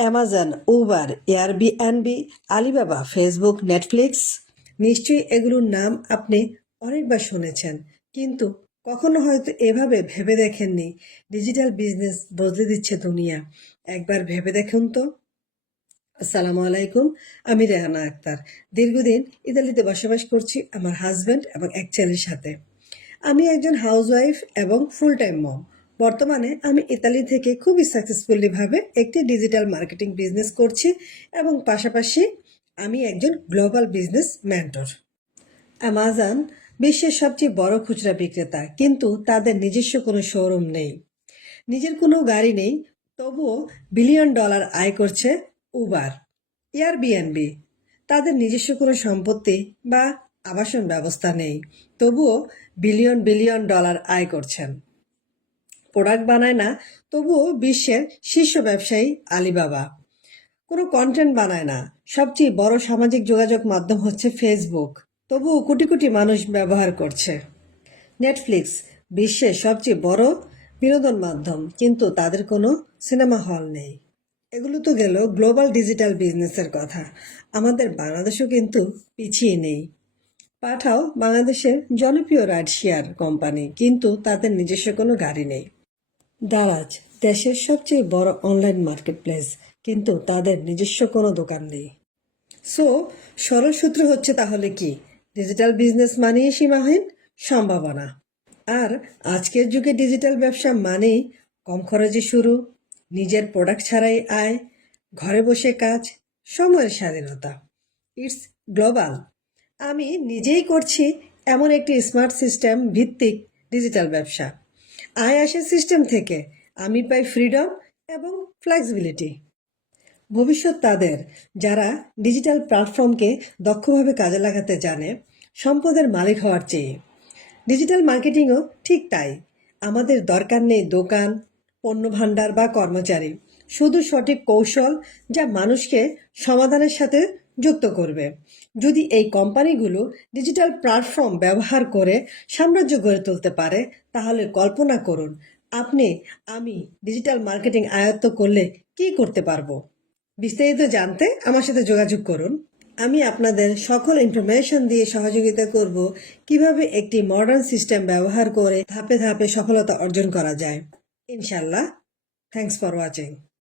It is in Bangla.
Amazon, Uber, Airbnb, Alibaba, Facebook, Netflix, নিশ্চয়ই এগুলোর নাম আপনি অনেকবার শুনেছেন, কিন্তু কখনো হয়তো এভাবে ভেবে দেখেননি ডিজিটাল বিজনেস বদলে দিচ্ছে দুনিয়া। একবার ভেবে দেখুন তো। আসসালামু আলাইকুম, আমি রেহানা আক্তার। দীর্ঘদিন ইতালিতে বসবাস করছি আমার হাজব্যান্ড এবং এক ছেলের সাথে। আমি একজন হাউসওয়াইফ এবং ফুল টাইম মম। বর্তমানে আমি ইতালি থেকে খুবই সাকসেসফুলি ভাবে একটি ডিজিটাল মার্কেটিং বিজনেস করছি এবং পাশাপাশি আমি একজন গ্লোবাল বিজনেস মেন্টর। অ্যামাজন বিশ্বের সবচেয়ে বড় খুচরা বিক্রেতা, কিন্তু তাদের নিজস্ব কোনো শোরুম নেই, নিজের কোনো গাড়ি নেই। তবুও বিলিয়ন ডলার আয় করছে উবার। এয়ারবিএনবি, তাদের নিজস্ব কোনো সম্পত্তি বা আবাসন ব্যবস্থা নেই, তবুও বিলিয়ন বিলিয়ন ডলার আয় করছেন। প্রোডাক্ট বানায় না, তবুও বিশ্বের শীর্ষ ব্যবসায়ী আলিবাবা। কোনো কন্টেন্ট বানায় না, সবচেয়ে বড় সামাজিক যোগাযোগ মাধ্যম হচ্ছে ফেসবুক, তবুও কোটি কোটি মানুষ ব্যবহার করছে। নেটফ্লিক্স, বিশ্বের সবচেয়ে বড় বিনোদন মাধ্যম, কিন্তু তাদের কোনো সিনেমা হল নেই। এগুলো তো গেল গ্লোবাল ডিজিটাল বিজনেসের কথা। আমাদের বাংলাদেশও কিন্তু পিছিয়ে নেই। পাঠাও বাংলাদেশের জনপ্রিয় রাইড শেয়ার কোম্পানি, কিন্তু তাদের নিজস্ব কোনো গাড়ি নেই। দারাজ, দেশের সবচেয়ে বড় অনলাইন মার্কেটপ্লেস, কিন্তু তাদের নিজস্ব কোনো দোকান নেই। সো সরল সূত্র হচ্ছে তাহলে কি? ডিজিটাল বিজনেস মানেই সীমাহীন সম্ভাবনা। আর আজকের যুগে ডিজিটাল ব্যবসা মানেই কম খরচে শুরু, নিজের প্রোডাক্ট ছাড়াই আয়, ঘরে বসে কাজ, সময়ের স্বাধীনতা। It's global. আমি নিজেই করছি এমন একটি স্মার্ট সিস্টেম ভিত্তিক ডিজিটাল ব্যবসা। আয় আসে সিস্টেম থেকে, আমি পাই ফ্রিডম এবং ফ্লেক্সিবিলিটি। ভবিষ্যৎ তাদের, যারা ডিজিটাল প্ল্যাটফর্মকে দক্ষভাবে কাজে লাগাতে জানে, সম্পদের মালিক হওয়ার চেয়ে। ডিজিটাল মার্কেটিংও ঠিক তাই। আমাদের দরকার নেই দোকান, পণ্য ভাণ্ডার বা কর্মচারী, শুধু সঠিক কৌশল যা মানুষকে সমাধানের সাথে যুক্ত করবে। যদি এই কোম্পানিগুলো ডিজিটাল প্ল্যাটফর্ম ব্যবহার করে সাম্রাজ্য গড়ে তুলতে পারে, তাহলে কল্পনা করুন আপনি, আমি ডিজিটাল মার্কেটিং আয়ত্ত করলে কি করতে পারবো। বিস্তারিত জানতে আমার সাথে যোগাযোগ করুন। আমি আপনাদের সকল ইনফরমেশন দিয়ে সহযোগিতা করব কিভাবে একটি মডার্ন সিস্টেম ব্যবহার করে ধাপে ধাপে সফলতা অর্জন করা যায়। ইনশাল্লাহ। Thanks for watching.